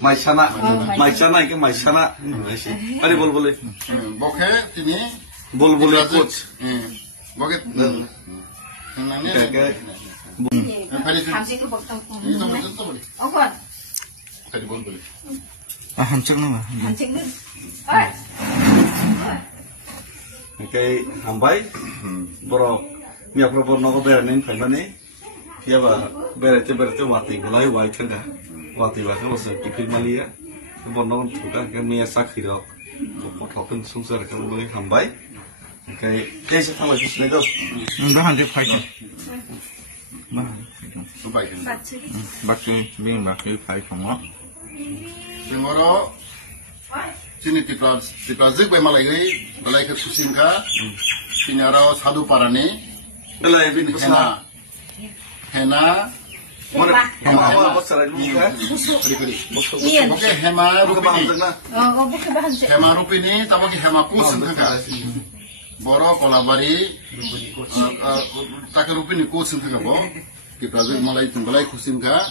Maisana, Maisana ke Maisana. Ari bol bole. Boke tini Bol bole coach. Boke. Ke Hamsing ke botol. Ini nomor itu boleh. Oh kuat. Tadi bol boleh. Hancur nama. Hamsing ni. Kai hambai. Boro miak propor nogo beranin kaimane. Siapa berarti mati mulai white kan dah. Mati lah kan usah pikir malia. Bono juga kan miak sakit dok. Potong sungsar kan boleh hambai. Kai desa sama sih nego. Dah hancur kaitan. Subaikan. Bakso, bin bakso kai semua. Jengoro. Sini kita zik be malai ke susimka. Sini aro sadu parani. Belai bin kusna. Hena. Hema bos sarai muka. Oke hema rupini. Oh bukan bahan sih. Hema rupini, tapi hema kusim juga. Boro kolabari. Tak rupini kusim juga bo. Kita zik malai kusim ka.